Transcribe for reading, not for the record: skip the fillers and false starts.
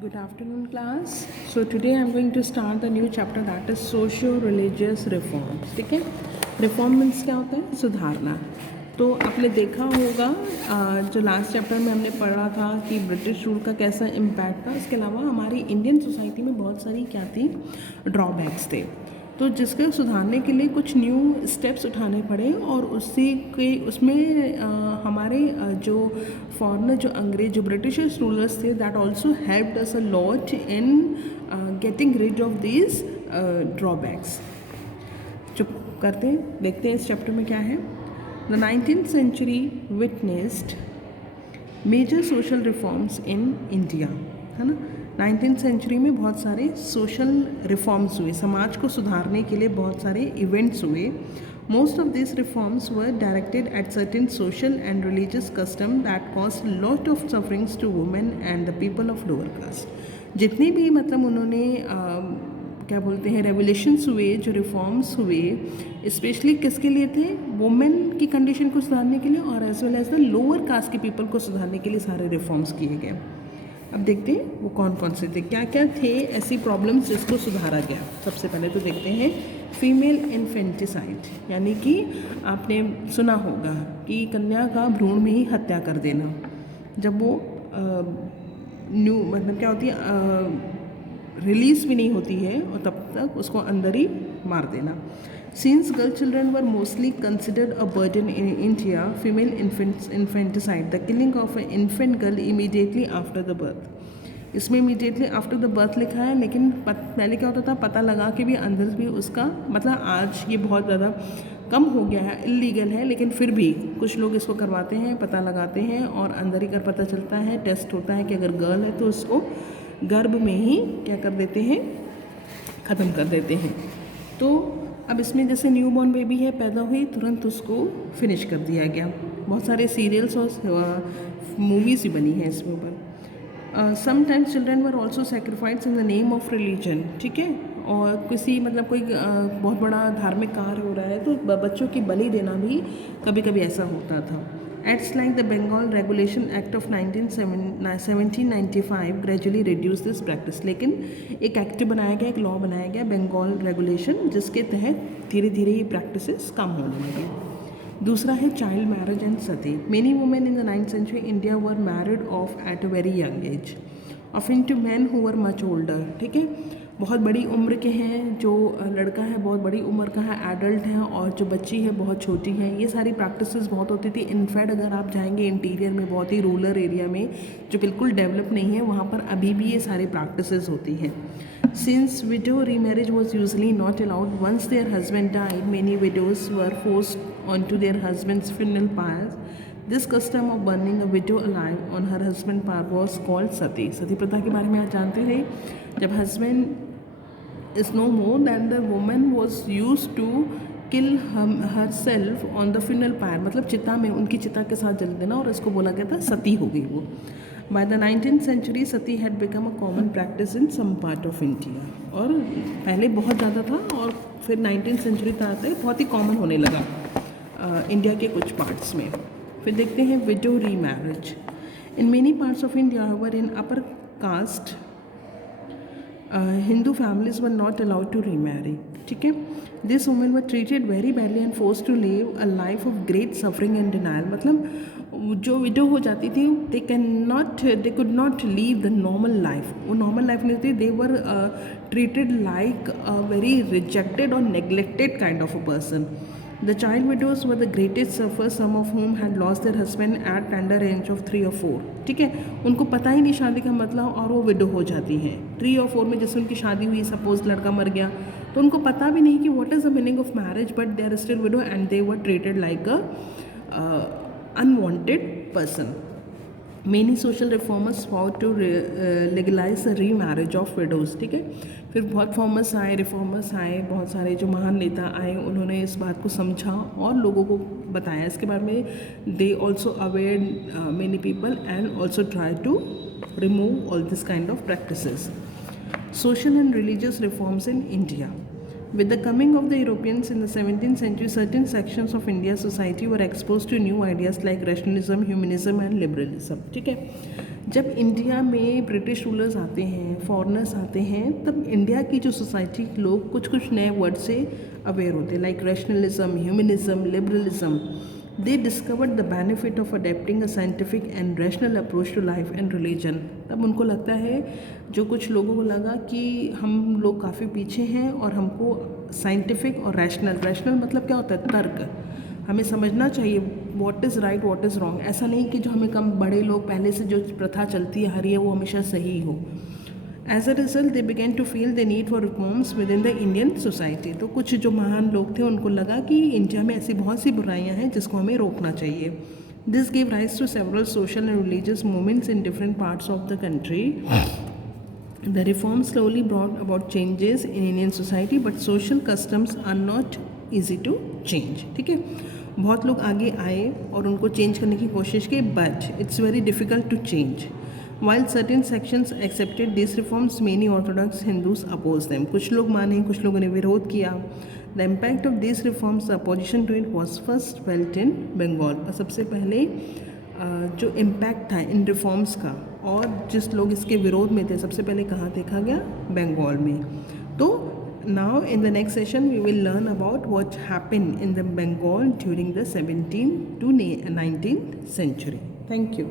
Good afternoon, class. So today I'm going to start the new chapter that is socio-religious reforms. ठीक है, reform means क्या होता है? सुधारना. तो आपने देखा होगा जो लास्ट चैप्टर में हमने पढ़ा था कि ब्रिटिश रूल का कैसा इम्पैक्ट था. उसके अलावा हमारी इंडियन सोसाइटी में बहुत सारी क्या थी, ड्रॉबैक्स थे. तो जिसके सुधारने के लिए कुछ न्यू स्टेप्स उठाने पड़े और उसी के उसमें हमारे जो फॉरेनर जो अंग्रेज जो ब्रिटिश रूलर्स थे that also helped us a lot in getting rid of these drawbacks. चुप करते हैं, देखते हैं इस चैप्टर में क्या है. The 19th century witnessed major social reforms in India, है ना. 19th सेंचुरी में बहुत सारे सोशल रिफॉर्म्स हुए, समाज को सुधारने के लिए बहुत सारे इवेंट्स हुए. Most of this reforms were directed at certain social and religious custom that cause lot of sufferings to women and the people of lower caste. जितने भी मतलब उन्होंने क्या बोलते हैं रेवोल्यूशंस हुए, जो रिफॉर्म्स हुए, स्पेशली किसके लिए थे? वुमेन की कंडीशन को सुधारने के लिए और as well as the lower caste के पीपल को सुधारने के लिए सारे रिफॉर्म्स किए गए. अब देखते हैं वो कौन कौन से थे, क्या क्या थे ऐसी प्रॉब्लम्स जिसको सुधारा गया. सबसे पहले तो देखते हैं फीमेल इन्फेंटिसाइड, यानी कि आपने सुना होगा कि कन्या का भ्रूण में ही हत्या कर देना. जब वो न्यू मतलब क्या होती है, रिलीज़ भी नहीं होती है और तब तक उसको अंदर ही मार देना. Since girl children were mostly considered a burden in India, female infanticide, the killing of an infant girl immediately after the birth. इसमें immediately after the birth लिखा है, लेकिन पहले क्या होता था, पता लगा के भी अंदर भी उसका मतलब आज ये बहुत ज़्यादा कम हो गया है, इलीगल है, लेकिन फिर भी कुछ लोग इसको करवाते हैं, पता लगाते हैं और अंदर ही कर पता चलता है, टेस्ट होता है कि अगर गर्ल है तो उसको गर्भ में ही क्या कर देते हैं, ख़त्म कर देते हैं. तो अब इसमें जैसे न्यू बॉर्न बेबी है, पैदा हुई तुरंत उसको फिनिश कर दिया गया. बहुत सारे सीरियल्स और मूवीज़ भी बनी हैं इसमें ऊपर. Sometimes children were also sacrifice in the name of religion. ठीक है, और किसी मतलब कोई बहुत बड़ा धार्मिक कार्य हो रहा है तो बच्चों की बलि देना भी कभी कभी ऐसा होता था. Acts like the Bengal Regulation Act of 1795 gradually reduced this practice. लेकिन एक एक्ट बनाया गया, एक लॉ बनाया गया बंगाल रेगुलेशन, जिसके तहत धीरे धीरे ये प्रैक्टिसेस कम होने लगी. दूसरा है child marriage and sati. Many women in the 9th century India were married off at a very young age, often to man who were much older. ठीक है, बहुत बड़ी उम्र के हैं, जो लड़का है बहुत बड़ी उम्र का है, एडल्ट है, और जो बच्ची है बहुत छोटी है. ये सारी प्रैक्टिसेस बहुत होती थी. इनफैक्ट अगर आप जाएंगे इंटीरियर में, बहुत ही रूरल एरिया में जो बिल्कुल डेवलप नहीं है, वहाँ पर अभी भी ये सारी प्रैक्टिसेस होती हैं. Since widow remarriage was usually not allowed once their husband died, many widows were forced on to their husbands funeral pyres. This custom of burning a widow alive on her husband pyre was called sati. Sati प्रथा के बारे में आप जानते रहे. जब husband is no more than the woman was used to kill herself on the funeral pyre, मतलब चिता में उनकी चिता के साथ जल देना, और इसको बोला गया था सती हो गई वो. By the 19th century Sati had become a common practice in some part of India. और पहले बहुत ज़्यादा था और फिर 19th century तक आते बहुत ही कॉमन होने लगा इंडिया के कुछ पार्ट्स में. फिर देखते हैं widow remarriage. In many parts of India were in upper caste Hindu families were not allowed to remarry. ठीक है, this women were treated very badly and force to live a life of great suffering and denial. मतलब जो widow हो जाती थी they could not live the normal life. वो normal life नहीं होती. They were treated like a very rejected और neglected kind of a person. The child widows were the greatest sufferers, some of whom had lost their husband at tender age of 3 or 4. ठीक है, उनको पता ही नहीं शादी का मतलब और वो विडो हो जाती हैं 3 और 4 में. जैसे उनकी शादी हुई, सपोज लड़का मर गया, तो उनको पता भी नहीं कि what is the meaning of marriage, but they are still widow and they were treated like a unwanted person. Many social reformers fought to legalize remarriage of widows. ठीक है, फिर बहुत रिफॉर्मर्स आए, बहुत सारे जो महान नेता आए, उन्होंने इस बात को समझा और लोगों को बताया इसके बारे में. They also aware many people and also try to remove all this kind of practices. Social and religious reforms in India. With the coming of the Europeans in the 17th century, certain sections of India's society were exposed to new ideas like rationalism, humanism and liberalism. ठीक है, जब India में British rulers आते हैं, foreigners आते हैं, तब India की जो सोसाइटी के लोग कुछ कुछ नए वर्ड से अवेयर होते हैं, like rationalism, humanism, liberalism. They discovered the benefit of adapting a scientific and rational approach to life and religion. तब उनको लगता है, जो कुछ लोगों को लगा कि हम लोग काफ़ी पीछे हैं और हमको साइंटिफिक और रैशनल मतलब क्या होता है, तर्क, हमें समझना चाहिए what is right what is wrong. ऐसा नहीं कि जो हमें कम बड़े लोग पहले से जो प्रथा चलती है हरी है वो हमेशा सही हो. As a result they began to feel the need for reforms within the Indian society. तो कुछ जो महान लोग थे उनको लगा कि इंडिया में ऐसी बहुत सी बुराइयां हैं जिसको हमें रोकना चाहिए. This give rise to several social and religious movements in different parts of the country. The reforms slowly brought about changes in Indian society, but social customs are not easy to change. ठीक है, बहुत लोग आगे आए और उनको change करने की कोशिश की, but it's very difficult to change. While certain sections accepted these reforms, many Orthodox Hindus opposed them. कुछ लोग माने, कुछ लोगों ने विरोध किया. The impact of these reforms, the opposition to it was first felt in Bengal. सबसे पहले जो इम्पैक्ट था इन रिफॉर्म्स का और जिस लोग इसके विरोध में थे, सबसे पहले कहाँ देखा गया, बंगाल में. तो now in the next session we will learn about what happened in the Bengal during the 17th to 19th century. Thank you.